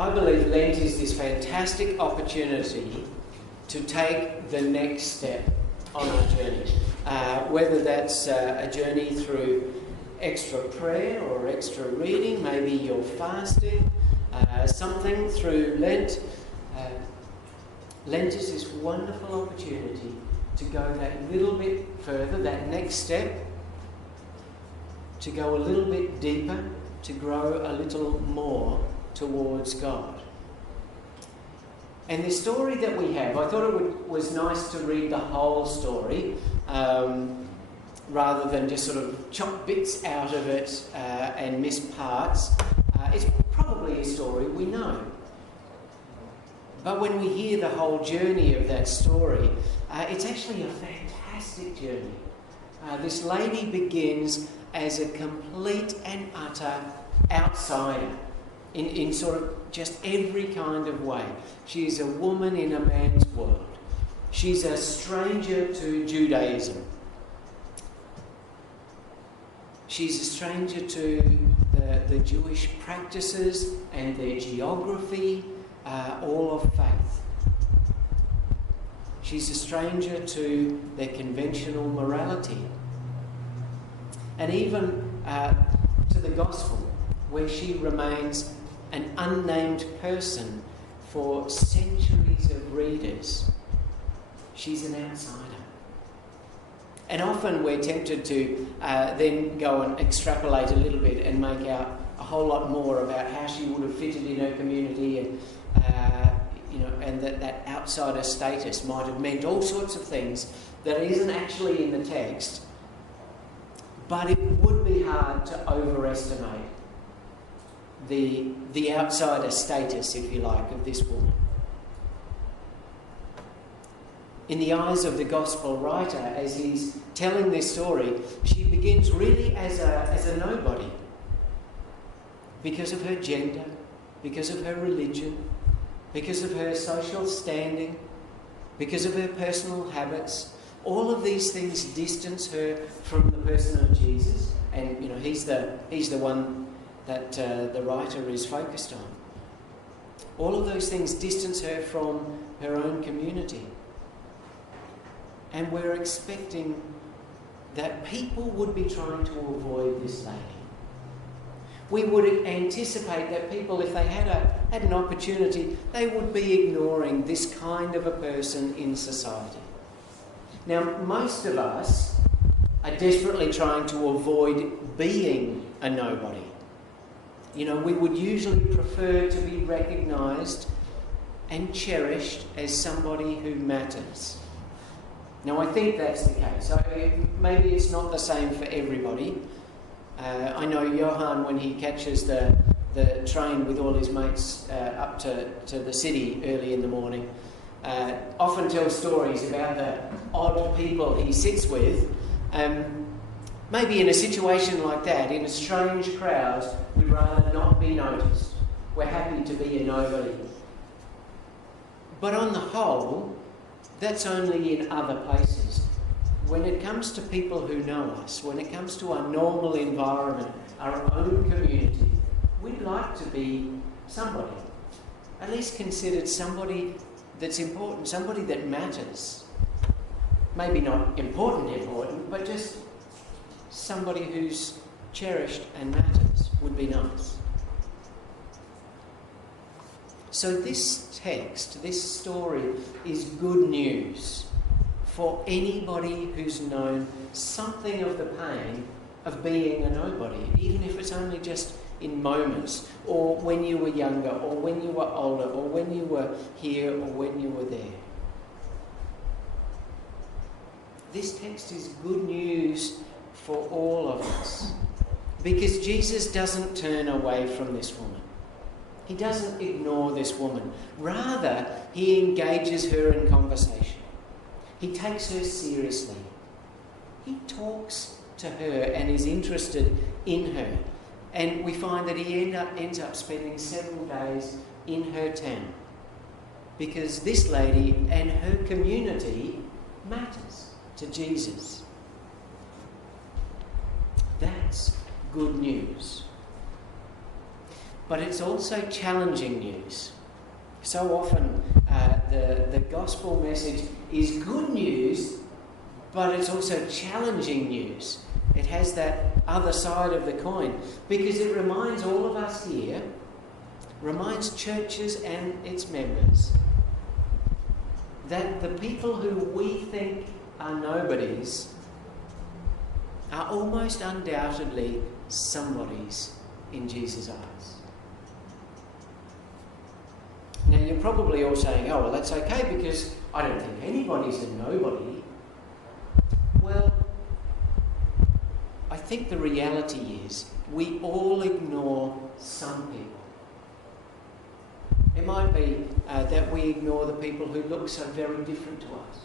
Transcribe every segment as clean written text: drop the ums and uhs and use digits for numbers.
I believe Lent is this fantastic opportunity to take the next step on our journey. Whether that's a journey through extra prayer or extra reading, maybe you're fasting, something through Lent. Lent is this wonderful opportunity to go that little bit further, that next step, to go a little bit deeper, to grow a little more towards God. And the story that we have, I thought it was nice to read the whole story rather than just sort of chop bits out of it and miss parts. It's probably a story we know. But when we hear the whole journey of that story, it's actually a fantastic journey. This lady begins as a complete and utter outsider in sort of just every kind of way. She's a woman in a man's world. She's a stranger to Judaism. She's a stranger to the Jewish practices and their geography, all of faith. She's a stranger to their conventional morality. And even to the gospel, where she remains an unnamed person for centuries of readers. She's an outsider. And often we're tempted to then go and extrapolate a little bit and make out a whole lot more about how she would have fitted in her community, and and that outsider status might have meant all sorts of things that isn't actually in the text. But it would be hard to overestimate the outsider status, if you like, of this woman. In the eyes of the gospel writer, as he's telling this story, she begins really as a nobody, because of her gender, because of her religion, because of her social standing, because of her personal habits. All of these things distance her from the person of Jesus, and he's the one that the writer is focused on. All of those things distance her from her own community. And we're expecting that people would be trying to avoid this lady. We would anticipate that people, if they had an opportunity, they would be ignoring this kind of a person in society. Now, most of us are desperately trying to avoid being a nobody. We would usually prefer to be recognised and cherished as somebody who matters. Now, I think that's the case. Maybe it's not the same for everybody. I know Johan, when he catches the train with all his mates up to the city early in the morning, often tells stories about the odd people he sits with. Maybe in a situation like that, in a strange crowd, we'd rather not be noticed. We're happy to be a nobody. But on the whole, that's only in other places. When it comes to people who know us, when it comes to our normal environment, our own community, we'd like to be somebody. At least considered somebody that's important, somebody that matters. Maybe not important, but just somebody who's cherished and matters would be nice. So this text, this story, is good news for anybody who's known something of the pain of being a nobody, even if it's only just in moments, or when you were younger, or when you were older, or when you were here, or when you were there. This text is good news for all of us, because Jesus doesn't turn away from this woman. He doesn't ignore this woman. Rather, he engages her in conversation. He takes her seriously. He talks to her and is interested in her. And we find that he ends up spending several days in her town, because this lady and her community matters to Jesus. That's good news. but it's also challenging news. So often the gospel message is good news, but it's also challenging news. It has that other side of the coin, because it reminds all of us here, reminds churches and its members, that the people who we think are nobodies are almost undoubtedly somebodies in Jesus' eyes. Now, you're probably all saying, oh, well, that's okay because I don't think anybody's a nobody. Well, I think the reality is we all ignore some people. It might be that we ignore the people who look so very different to us.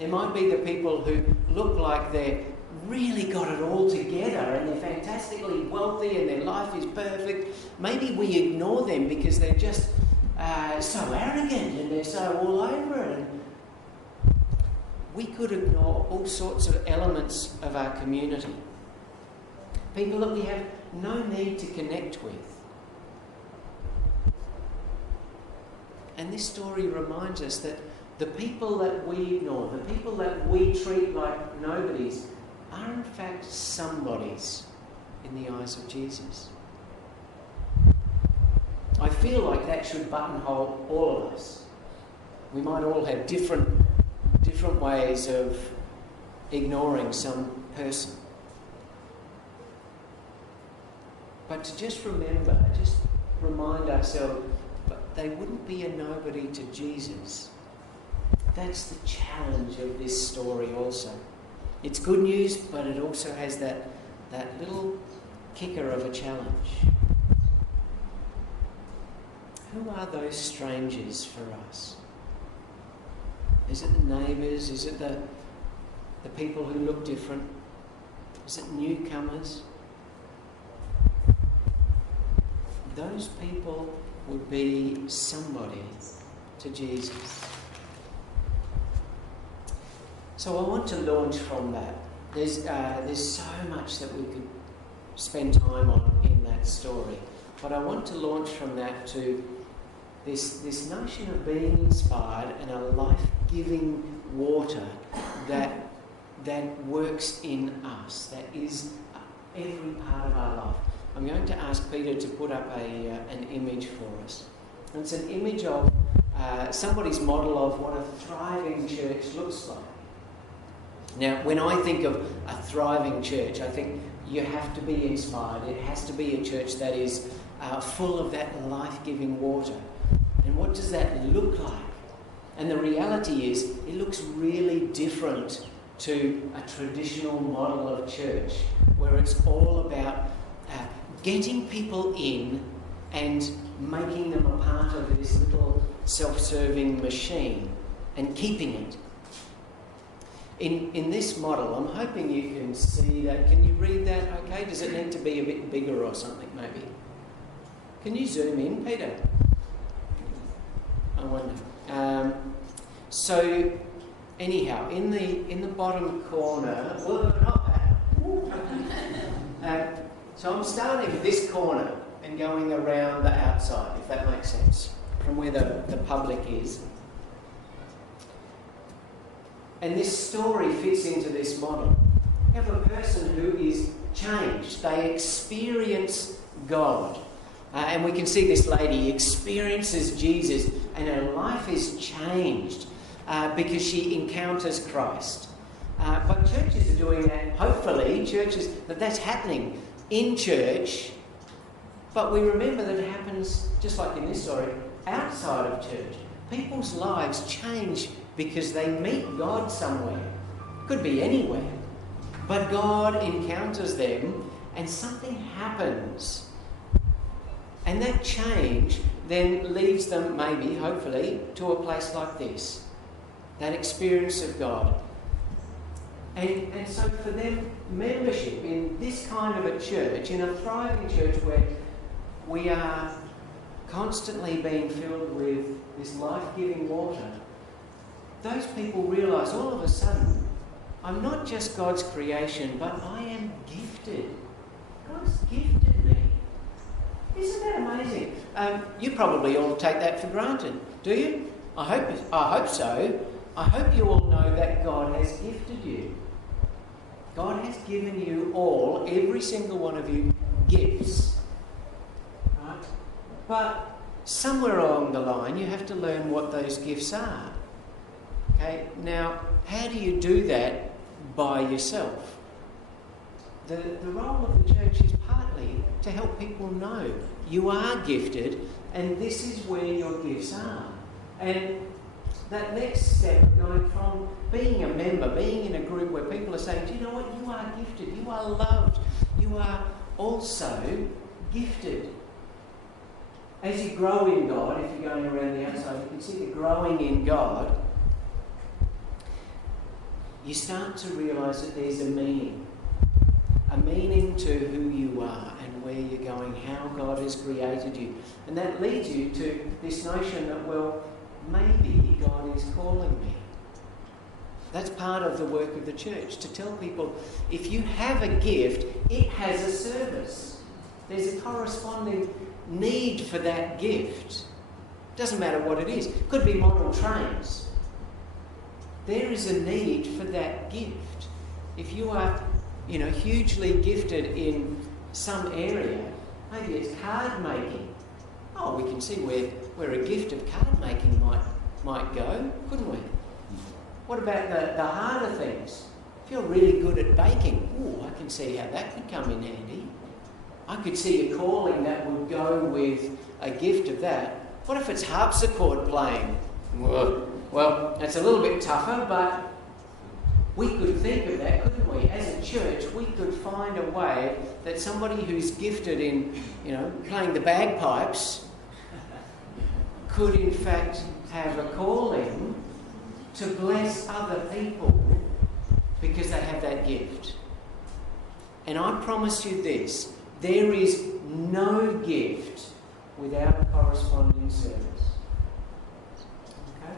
It might be the people who look like they're really got it all together and they're fantastically wealthy and their life is perfect. Maybe we ignore them because they're just so arrogant and they're so all over it. And we could ignore all sorts of elements of our community. People that we have no need to connect with. And this story reminds us that the people that we ignore, the people that we treat like nobodies, are in fact somebodies in the eyes of Jesus. I feel like that should buttonhole all of us. We might all have different ways of ignoring some person. But to just remember, just remind ourselves, but they wouldn't be a nobody to Jesus. That's the challenge of this story also. It's good news, but it also has that little kicker of a challenge. Who are those strangers for us? Is it the neighbours? Is it the people who look different? Is it newcomers? Those people would be somebody to Jesus. So I want to launch from that. There's so much that we could spend time on in that story, but I want to launch from that to this notion of being inspired and a life-giving water that works in us, that is every part of our life. I'm going to ask Peter to put up an image for us. And it's an image of somebody's model of what a thriving church looks like. Now, when I think of a thriving church, I think you have to be inspired. It has to be a church that is full of that life-giving water. And what does that look like? And the reality is, it looks really different to a traditional model of church, where it's all about getting people in and making them a part of this little self-serving machine and keeping it. In this model, I'm hoping you can see that. Can you read that okay? Does it need to be a bit bigger or something maybe? Can you zoom in, Peter? I wonder. So, anyhow, in the bottom corner, well, not that. So I'm starting at this corner and going around the outside, if that makes sense, from where the public is. And this story fits into this model. You have a person who is changed. They experience God. And we can see this lady experiences Jesus and her life is changed because she encounters Christ. But churches are doing that, hopefully, that's happening in church. But we remember that it happens, just like in this story, outside of church. People's lives change because they meet God somewhere. Could be anywhere. But God encounters them and something happens. And that change then leads them, maybe, hopefully, to a place like this. That experience of God. And so for them, membership in this kind of a church, in a thriving church where we are constantly being filled with this life-giving water, those people realise all of a sudden, I'm not just God's creation, but I am gifted. God's gifted me. Isn't that amazing? You probably all take that for granted, do you? I hope so. I hope you all know that God has gifted you. God has given you all, every single one of you, gifts. Right? But somewhere along the line, you have to learn what those gifts are. Okay? Now, how do you do that by yourself? The role of the church is partly to help people know you are gifted and this is where your gifts are. And that next step of going from being a member, being in a group where people are saying, do you know what, you are gifted, you are loved, you are also gifted. As you grow in God, if you're going around the outside, you can see you're growing in God, you start to realise that there's a meaning to who you are and where you're going, how God has created you. And that leads you to this notion that, well, maybe God is calling me. That's part of the work of the church, to tell people if you have a gift, it has a service. There's a corresponding need for that gift. Doesn't matter what it is. It could be model trains. There is a need for that gift. If you are, hugely gifted in some area, maybe it's card making. Oh, we can see where a gift of card making might go, couldn't we? What about the harder things? If you're really good at baking, I can see how that could come in handy. I could see a calling that would go with a gift of that. What if it's harpsichord playing? Well, that's a little bit tougher, but we could think of that, couldn't we? As a church, we could find a way that somebody who's gifted in, playing the bagpipes could in fact have a calling to bless other people because they have that gift. And I promise you this, there is no gift without a corresponding service. Okay?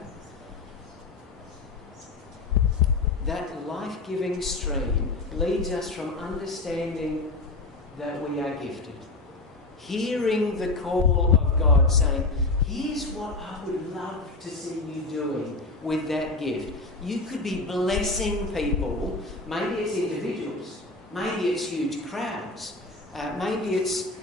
That life-giving stream leads us from understanding that we are gifted, hearing the call of God saying, here's what I would love to see you doing with that gift. You could be blessing people. Maybe it's individuals. Maybe it's huge crowds. Maybe it's,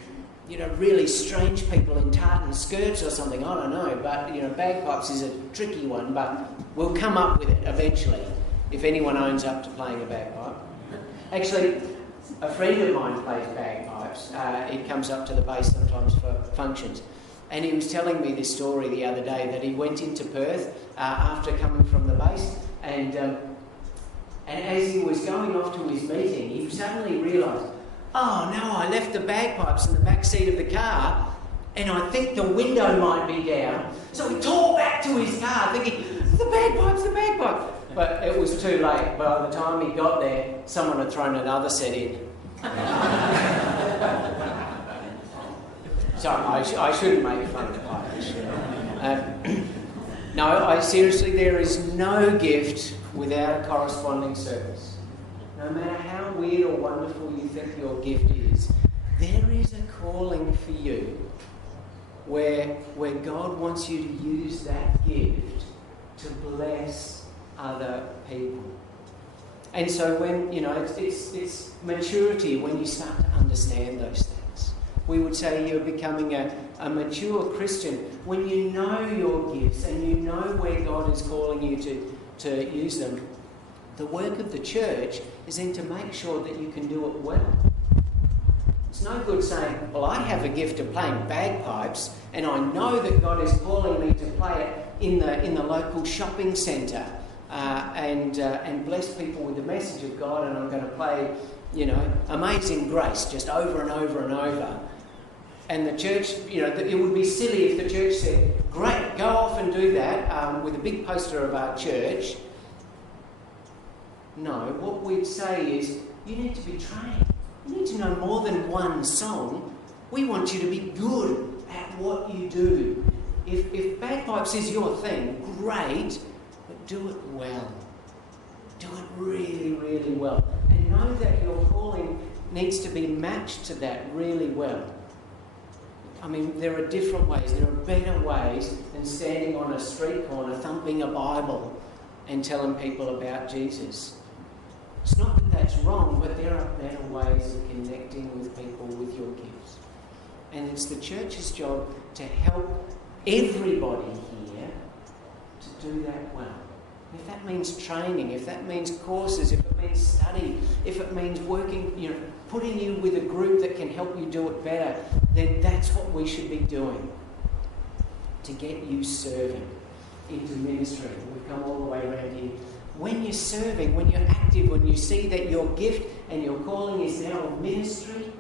really strange people in tartan skirts or something. I don't know. But, bagpipes is a tricky one. But we'll come up with it eventually if anyone owns up to playing a bagpipe. Actually, a friend of mine plays bagpipes. He comes up to the bass sometimes for functions. And he was telling me this story the other day that he went into Perth after coming from the base, and as he was going off to his meeting, he suddenly realised, oh no, I left the bagpipes in the back seat of the car, and I think the window might be down. So he tore back to his car thinking, the bagpipes. But it was too late. By the time he got there, someone had thrown another set in. Sorry, I shouldn't make fun of pirates. No, seriously, there is no gift without a corresponding service. No matter how weird or wonderful you think your gift is, there is a calling for you where God wants you to use that gift to bless other people. And so when, it's maturity when you start to understand those things. We would say you're becoming a mature Christian when you know your gifts and you know where God is calling you to use them. The work of the church is then to make sure that you can do it well. It's no good saying, well, I have a gift of playing bagpipes and I know that God is calling me to play it in the local shopping centre and bless people with the message of God, and I'm going to play, Amazing Grace just over and over and over. And the church, it would be silly if the church said, great, go off and do that with a big poster of our church. No, what we'd say is, you need to be trained. You need to know more than one song. We want you to be good at what you do. If bagpipes is your thing, great, but do it well. Do it really, really well. And know that your calling needs to be matched to that really well. I mean, there are different ways. There are better ways than standing on a street corner thumping a Bible and telling people about Jesus. It's not that that's wrong, but there are better ways of connecting with people with your gifts. And it's the church's job to help everybody here to do that well. If that means training, if that means courses, if it means study, if it means working, putting you with a group that can help you do it better, then that's what we should be doing to get you serving into ministry. We've come all the way around here. When you're serving, when you're active, when you see that your gift and your calling is now a ministry,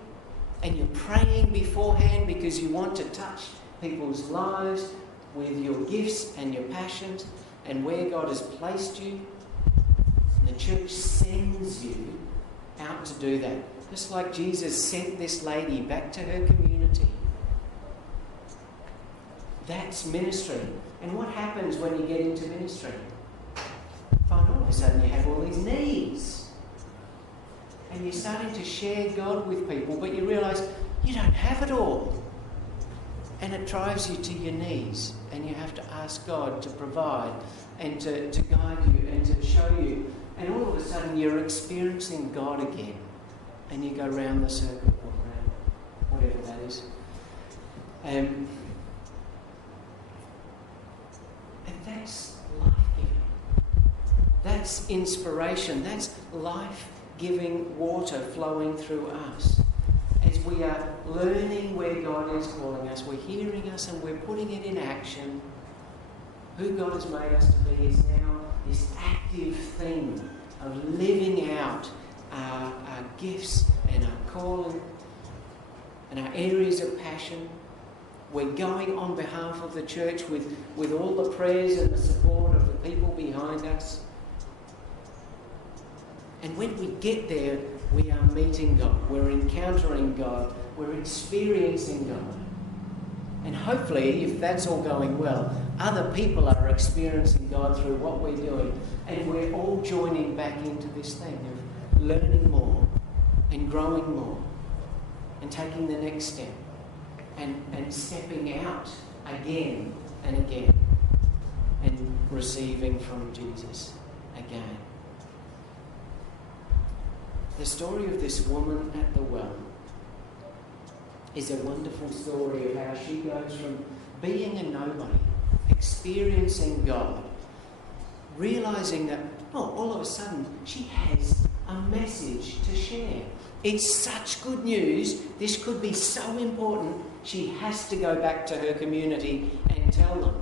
and you're praying beforehand because you want to touch people's lives with your gifts and your passions and where God has placed you, and the church sends you out to do that. Just like Jesus sent this lady back to her community. That's ministry. And what happens when you get into ministry? Find all of a sudden you have all these needs. And you're starting to share God with people, but you realise you don't have it all. And it drives you to your knees. And you have to ask God to provide and to guide you and to show you. And all of a sudden you're experiencing God again. And you go round the circle or round whatever that is. And that's life-giving. That's inspiration. That's life-giving water flowing through us. As we are learning where God is calling us, we're hearing us and we're putting it in action. Who God has made us to be is now this active thing of living out our gifts and our calling and our areas of passion. We're going on behalf of the church with all the prayers and the support of the people behind us. And when we get there, we are meeting God. We're encountering God. We're experiencing God. And hopefully, if that's all going well, other people are experiencing God through what we're doing. And we're all joining back into this thing of learning more and growing more and taking the next step and stepping out again and again and receiving from Jesus again. The story of this woman at the well is a wonderful story of how she goes from being a nobody, experiencing God, realising that, all of a sudden she has a message to share. It's such good news. This could be so important. She has to go back to her community and tell them.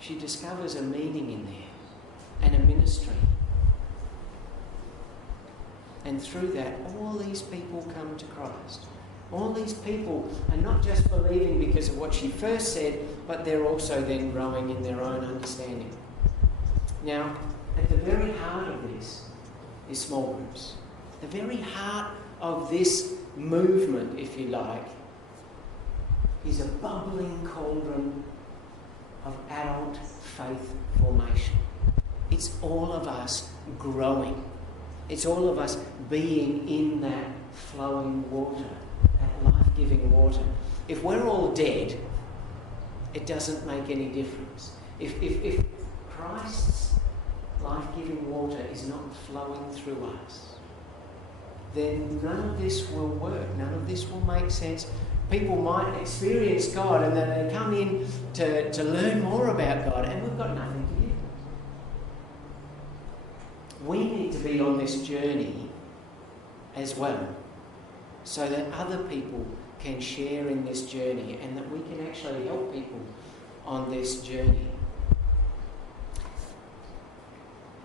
She discovers a meeting in there and a ministry. And through that, all these people come to Christ. All these people are not just believing because of what she first said, but they're also then growing in their own understanding. Now, at the very heart of this is small groups. The very heart of this movement, if you like, is a bubbling cauldron of adult faith formation. It's all of us growing. It's all of us being in that flowing water, that life-giving water. If we're all dead, it doesn't make any difference. If Christ's life-giving water is not flowing through us, then none of this will work. None of this will make sense. People might experience God and then they come in to learn more about God, and we've got nothing to give. We need to be on this journey as well, so that other people can share in this journey and that we can actually help people on this journey.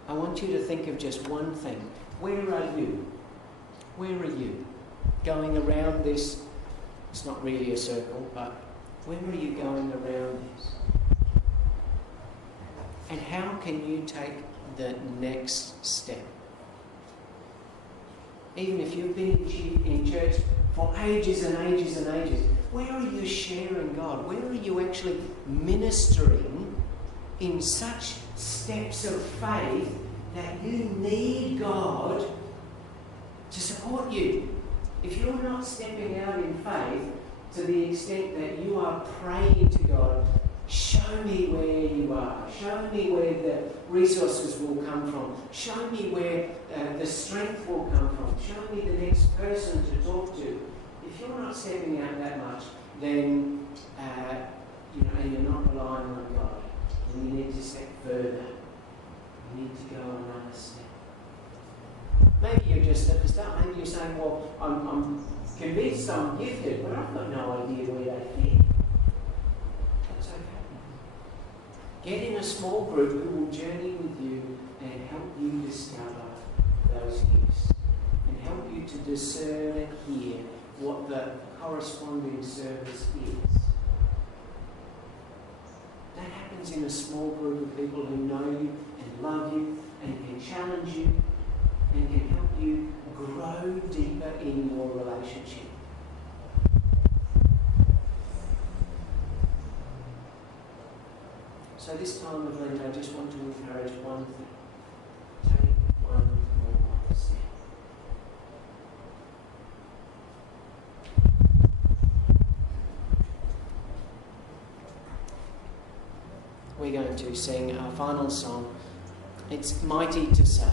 I want you to think of just one thing. Where are you? Where are you? Going around this, it's not really a circle, but where are you going around this? And how can you take the next step? Even if you've been in church for ages and ages and ages, where are you sharing God? Where are you actually ministering in such steps of faith that you need God to support you? if you're not stepping out in faith to the extent that you are praying to God, show me where you are. Show me where the resources will come from. Show me where the strength will come from. Show me the next person to talk to. If you're not stepping out that much, then and you're not relying on God, then you need to step further. You need to go another step. Maybe you're just at the start. Maybe you're saying, well, I'm convinced I'm gifted, but I've got no idea where they fit. That's okay. Get in a small group who will journey with you and help you discover those gifts and help you to discern and hear what the corresponding service is. That happens in a small group of people who know you and love you and can challenge you and can help you grow deeper in your relationship. So this time of Lent, I just want to encourage one thing. Take one more step. We're going to sing our final song. It's Mighty to Save.